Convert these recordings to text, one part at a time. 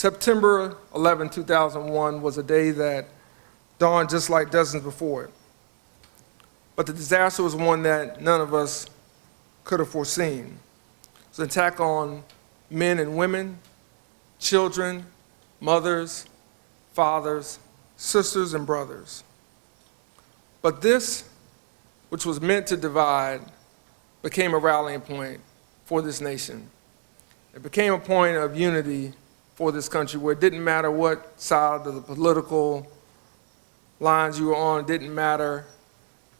September 11, 2001 was a day that dawned just like dozens before it. But the disaster was one that none of us could have foreseen. It was an attack on men and women, children, mothers, fathers, sisters, and brothers. But this, which was meant to divide, became a rallying point for this nation. It became a point of unity for this country where it didn't matter what side of the political lines you were on, it didn't matter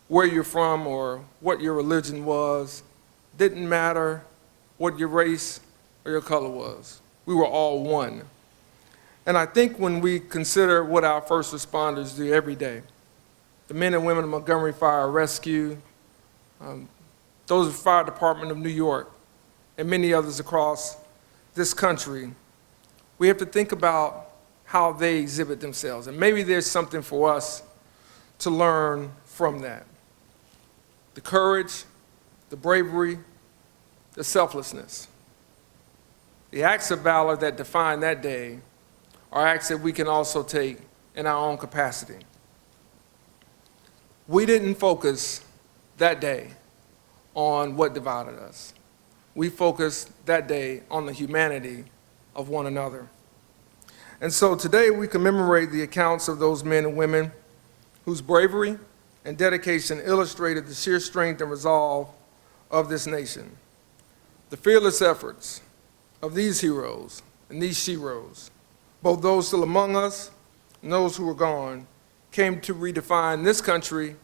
where you're from or what your religion was, it didn't matter what your race or your color was. We were all one. And I think when we consider what our first responders do every day, the men and women of Montgomery Fire Rescue, those of the Fire Department of New York, and many others across this country, we have to think about how they exhibit themselves. And maybe there's something for us to learn from that. The courage, the bravery, the selflessness. The acts of valor that define that day are acts that we can also take in our own capacity. We didn't focus that day on what divided us. We focused that day on the humanity of one another. And so today we commemorate the accounts of those men and women whose bravery and dedication illustrated the sheer strength and resolve of this nation. The fearless efforts of these heroes and these sheroes, both those still among us and those who were gone, came to redefine this country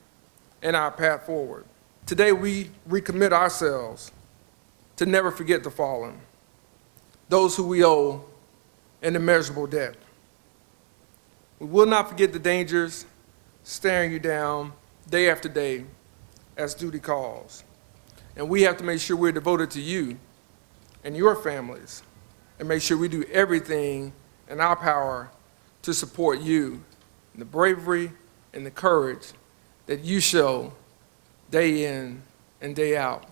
and our path forward. Today we recommit ourselves to never forget the fallen, those who we owe an immeasurable debt. We will not forget the dangers staring you down day after day as duty calls. And we have to make sure we're devoted to you and your families and make sure we do everything in our power to support you in the bravery and the courage that you show day in and day out.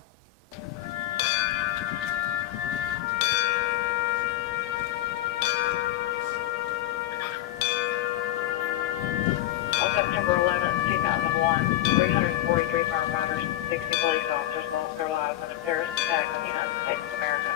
On September 11, 2001, 343 firefighters and 60 police officers lost their lives in a terrorist attack on the United States of America.